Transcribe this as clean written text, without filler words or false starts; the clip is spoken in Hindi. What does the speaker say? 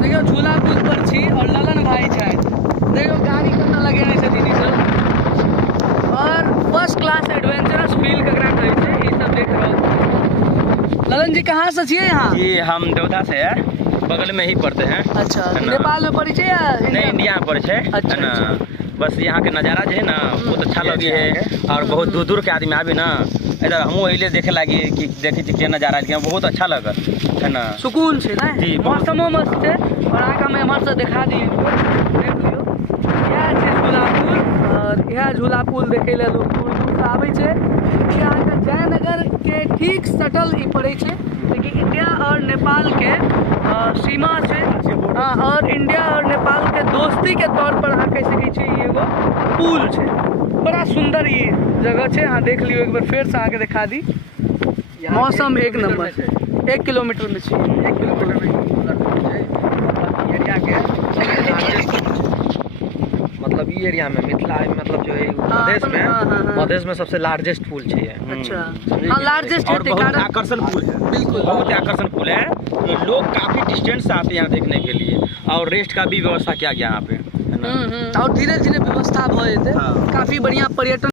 देखियो झूला पुल पर छी और ललन भाई छै, देखियो गाड़ी केना लगेने छथिन ई सब, और फर्स्ट क्लास एडवेंचरस फील ककरा कहै छै ई सब देख रहल। ललन जी कहाँ से छियै यहाँ? जी हम देवधा से है, बगल में ही पड़ते हैं। अच्छा, नेपाल में पड़े छै या नहीं, इंडिया में पड़े छै। अच्छा, है ना, अच्छा। बस यहाँ के नज़ारा जो है ना बहुत अच्छा लगे है, और बहुत दूर दूर के आदमी आबे ना इधर हमहूँ अइले देखे लागी कि देखे छी के नज़ारा लेकिन बहुत अच्छा लगल है ना, सुकून छै ना जी, मौसमो मस्त छै। और आगे में एम्हर से दिखा दिए, देख लियो यह छै झूला पुल, और यह झूला पुल देखे ले लोग दूर दूर से आबै छै। ई अहाँके जयनगर के ठीक सटल ई पड़े छै, लेकिन इंडिया और नेपाल के सीमा छै। हाँ, और इंडिया और नेपाल के दोस्ती के तौर पर अहाँ कह सकै छी ई एगो पुल छै। बड़ा सुंदर ई जगह छै, अहाँ देख लियो एक बार फेर से आके दिखा दी। मौसम एक नंबर, 1 किलोमीटर में छै, 1 किलोमीटर में एरिया के मतलब ई एरिया में मिथिला मतलब जो है मधेश में, मधेश में सबसे लार्जेस्ट पुल छै ये। अच्छा, हाँ लार्जेस्ट और बहुत आकर्षण पुल है, बिल्कुल बहुत आकर्षण पुल है। तो लोग काफी डिस्टेंस से आते हैं यहाँ देखने के लिए, और रेस्ट का भी व्यवस्था किया गया यहाँ पे, है ना। और धीरे धीरे व्यवस्था भ जेतै, हाँ। काफी बढ़िया पर्यटन